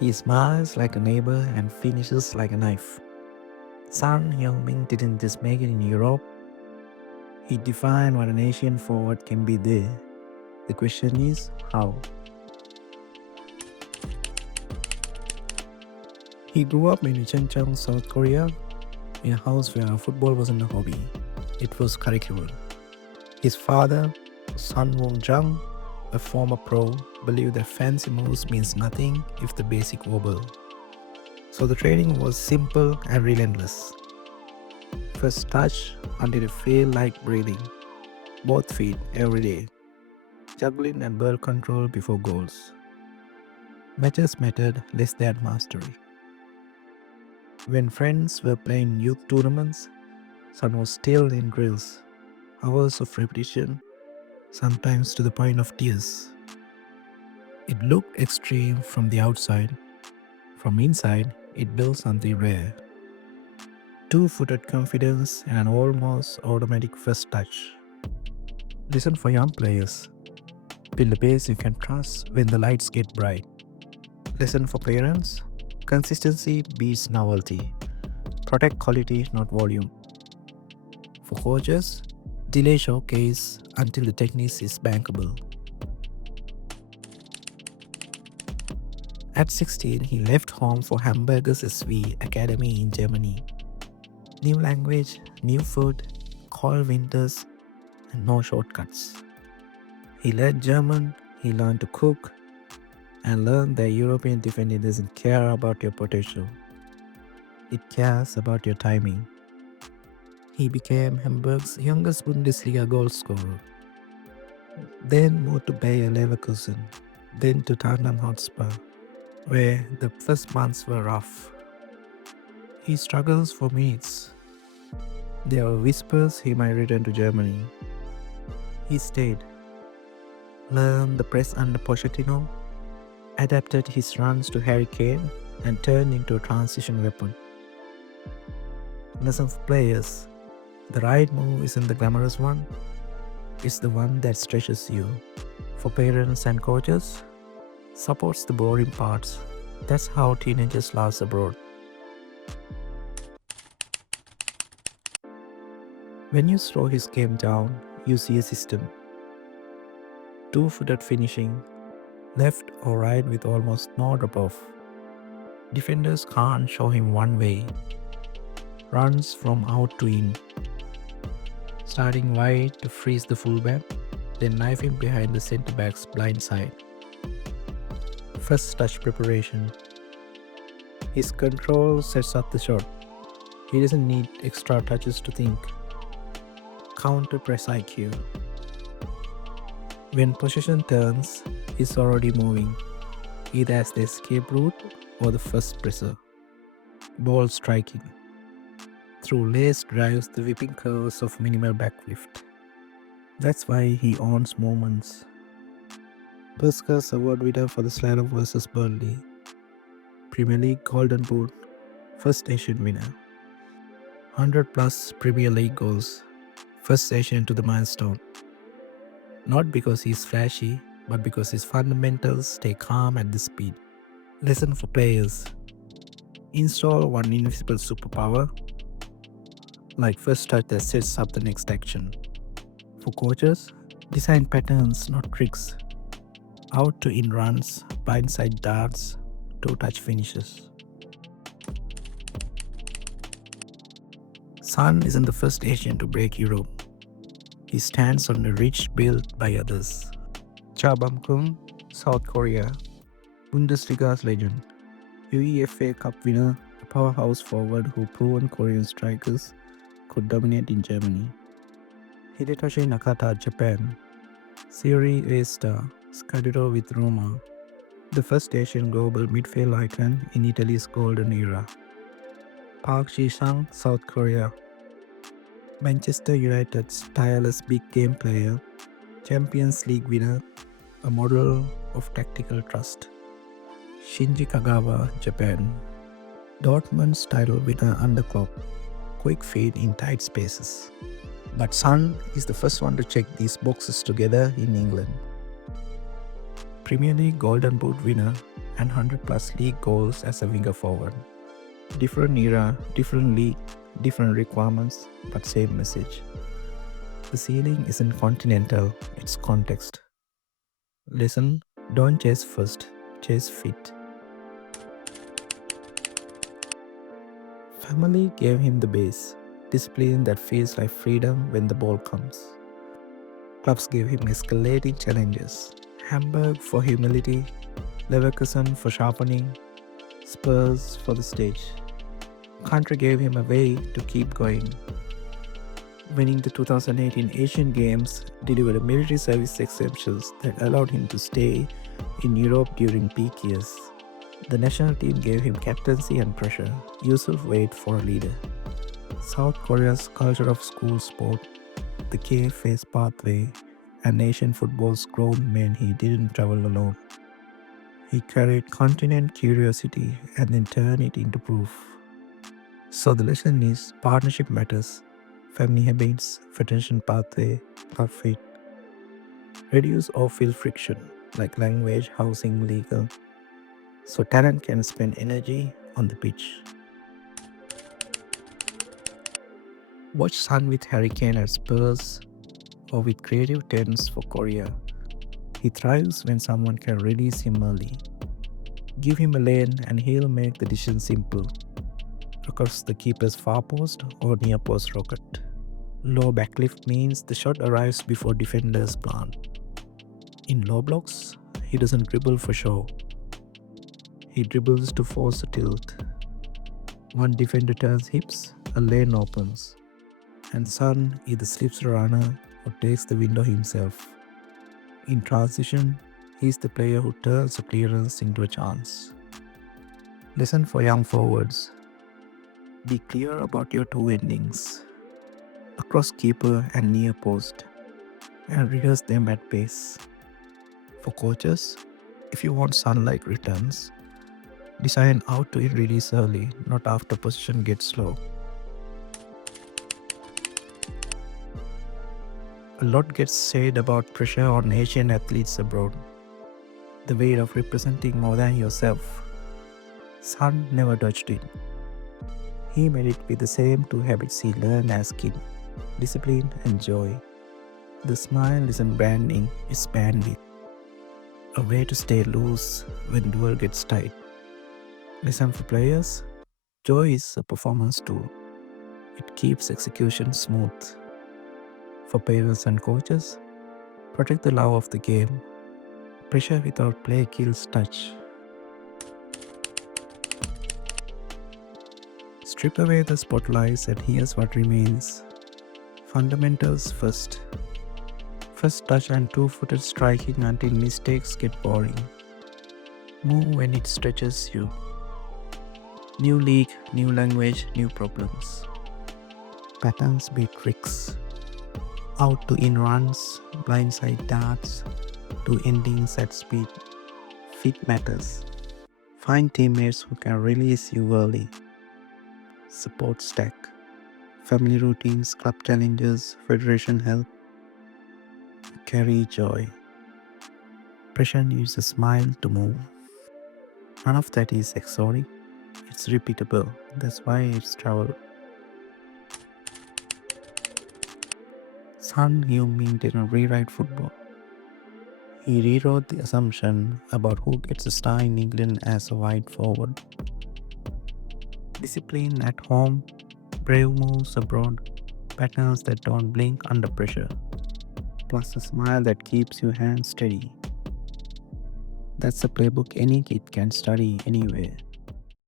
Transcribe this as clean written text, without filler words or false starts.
He smiles like a neighbor and finishes like a knife. Son Heung-min didn't just make it in Europe, he defined what an Asian forward can be there. The question is, how? He grew up in Cheongsam, South Korea, in a house where football wasn't a hobby, it was curriculum. His father, Sun Won-jung, a former pro, believed that fancy moves means nothing if the basic wobble. So the training was simple and relentless. First touch until it felt like breathing. Both feet every day. Juggling and ball control before goals. Matches mattered less than mastery. When friends were playing youth tournaments, Sun was still in drills. Hours of repetition, sometimes to the point of tears. It looked extreme from the outside. From inside, it built something rare. Two-footed confidence and an almost automatic first touch. Listen for young players. Build a base you can trust when the lights get bright. Listen for parents. Consistency beats novelty. Protect quality, not volume. For coaches, delay showcase until the technique is bankable. At 16, he left home for Hamburg's SV Academy in Germany. New language, new food, cold winters, and no shortcuts. He learned German, he learned to cook, and learned that European defender doesn't care about your potential. It cares about your timing. He became Hamburg's youngest Bundesliga goal scorer. Then moved to Bayer Leverkusen, then to Tottenham Hotspur, where the first months were rough. He struggles for minutes. There were whispers he might return to Germany. He stayed, learned the press under Pochettino, adapted his runs to Harry Kane, and turned into a transition weapon. Lesson for players: the right move isn't the glamorous one, it's the one that stretches you. For parents and coaches, supports the boring parts. That's how teenagers last abroad. When you slow his game down, you see a system. Two-footed finishing, left or right with almost no drop-off. Defenders can't show him one way. Runs from out to in. Starting wide to freeze the fullback, then knife him behind the centre-back's blind side. First touch preparation. His control sets up the shot. He doesn't need extra touches to think. Counter press IQ. When possession turns, he's already moving, either as the escape route or the first presser. Ball striking. Through lace drives the whipping curves of minimal backlift. That's why he owns moments. Puskas award winner for the Slalom vs Burnley. Premier League Golden Boot, first Asian winner. 100 plus Premier League goals, first Asian to the milestone. Not because he's flashy, but because his fundamentals stay calm at this speed. Lesson for players: install one invisible superpower, like first touch that sets up the next action. For coaches, design patterns, not tricks. Out to in runs, blindside darts, toe touch finishes. Sun isn't the first Asian to break Europe. He stands on a ridge built by others. Bum-kun, South Korea, Bundesliga's legend, UEFA Cup winner, a powerhouse forward who proven Korean strikers could dominate in Germany. Hidetoshi Nakata, Japan, Serie A star, Scudetto with Roma, the first Asian global midfield icon in Italy's golden era. Park Ji-sung, South Korea, Manchester United's tireless big game player, Champions League winner, a model of tactical trust. Shinji Kagawa, Japan, Dortmund's title winner under Klopp, quick feet in tight spaces. But Son is the first one to check these boxes together in England. Premier League Golden Boot winner, and 100 plus league goals as a winger forward. Different era, different league, different requirements, but same message. The ceiling isn't continental, it's context. Listen, don't chase first, chase fit. Family gave him the base, discipline that feels like freedom when the ball comes. Clubs gave him escalating challenges. Hamburg for humility, Leverkusen for sharpening, Spurs for the stage. Country gave him a way to keep going. Winning the 2018 Asian Games delivered a military service exemptions that allowed him to stay in Europe during peak years. The national team gave him captaincy and pressure, useful weight for a leader. South Korea's culture of school sport, the KFA's pathway, and Asian football's growth meant he didn't travel alone. He carried continent curiosity and then turned it into proof. So the lesson is partnership matters. Family habits, federation pathway, club fit. Reduce or fill friction like language, housing, legal. So talent can spend energy on the pitch. Watch Son with Hurricane at Spurs or with creative tens for Korea. He thrives when someone can release him early. Give him a lane and he'll make the decision simple. Across the keeper's far post or near post rocket. Low backlift means the shot arrives before defenders plant. In low blocks, he doesn't dribble for show. He dribbles to force a tilt. One defender turns hips, a lane opens. And Son either slips the runner or takes the window himself. In transition, he's the player who turns a clearance into a chance. Lesson for young forwards. Be clear about your two endings, across keeper and near post, and rehearse them at pace. For coaches, if you want Son-like returns, design out to release early, not after position gets slow. A lot gets said about pressure on Asian athletes abroad. The weight of representing more than yourself. Son never dodged it. He made it with the same two habits he learned as kid, discipline and joy. The smile isn't branding, it's bandwidth. A way to stay loose when duel gets tight. Listen for players, joy is a performance tool. It keeps execution smooth. For parents and coaches, protect the love of the game. Pressure without play kills touch. Strip away the spotlights and here's what remains. Fundamentals first. First touch and two-footed striking until mistakes get boring. Move when it stretches you. New league, new language, new problems. Patterns beat tricks. Out to in runs, blindside darts, to endings at speed. Fit matters. Find teammates who can release you early. Support stack. Family routines, club challenges, federation help. Carry joy. Pressure needs a smile to move. None of that is exotic. It's repeatable. That's why it's travel. Son Heung-min didn't rewrite football. He rewrote the assumption about who gets a star in England as a wide forward. Discipline at home, brave moves abroad, patterns that don't blink under pressure, plus a smile that keeps your hands steady. That's a playbook any kid can study anywhere.